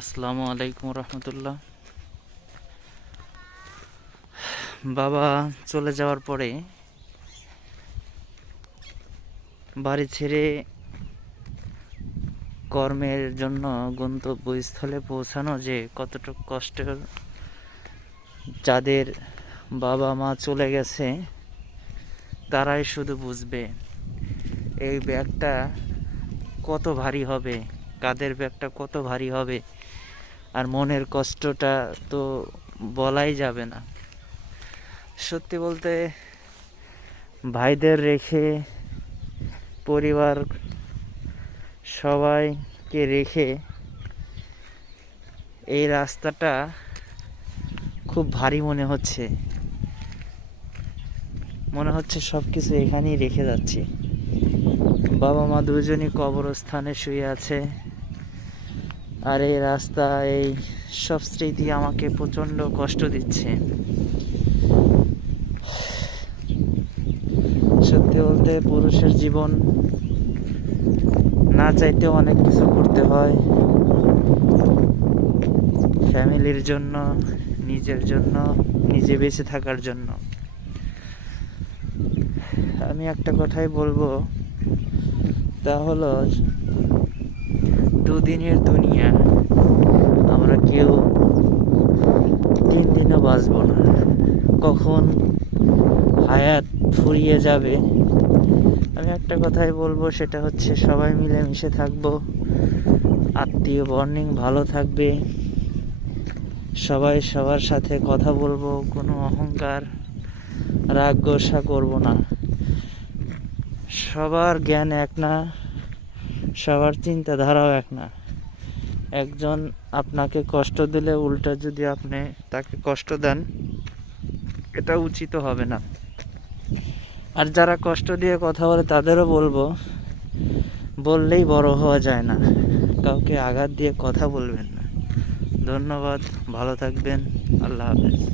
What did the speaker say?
আসসালামু আলাইকুম রহমতুল্লাহ। বাবা চলে যাওয়ার পরে বাড়ি ছেড়ে কর্মের জন্য গন্তব্যস্থলে পৌঁছানো যে কতটুকু কষ্টের, যাদের বাবা মা চলে গেছে তারাই শুধু বুঝবে এই ব্যাগটা কত ভারী হবে, কাঁধের ব্যাগটা কত ভারী হবে। আর মনের কষ্টটা তো বলাই যাবে না। সত্যি বলতে ভাইদের রেখে, পরিবার সবাইকে রেখে এই রাস্তাটা খুব ভারী মনে হচ্ছে। সব কিছু এখানেই রেখে যাচ্ছি। বাবা মা দুজনই কবরস্থানে শুয়ে আছে, আর এই রাস্তা, এই সব স্মৃতি আমাকে প্রচণ্ড কষ্ট দিচ্ছে। সত্যি বলতে পুরুষের জীবন না চাইতেও অনেক কিছু করতে হয়, ফ্যামিলির জন্য, নিজের জন্য, নিজে বেঁচে থাকার জন্য। আমি একটা কথাই বলবো, তা হলো দুদিনের দুনিয়া, আমরা কেউ 3 দিনও বাঁচবো না। কখন হায়াত ফুরিয়ে যাবে। আমি একটা কথাই বলবো, সেটা হচ্ছে সবাই মিলেমিশে থাকবো, আত্মীয় বর্নিং ভালো থাকবে, সবাই সবার সাথে কথা বলবো, কোনো অহংকার রাগ গোসা করবো না। সবার জ্ঞান এক না, সবার চিন্তাধারাও এক না। একজন আপনাকে কষ্ট দিলে উল্টা যদি আপনি তাকে কষ্ট দেন, এটা উচিত হবে না। আর যারা কষ্ট দিয়ে কথা বলে তাদেরও বলবো, বললেই বড় হওয়া যায় না, কাউকে আঘাত দিয়ে কথা বলবেন না। ধন্যবাদ, ভালো থাকবেন, আল্লাহ হাফেজ।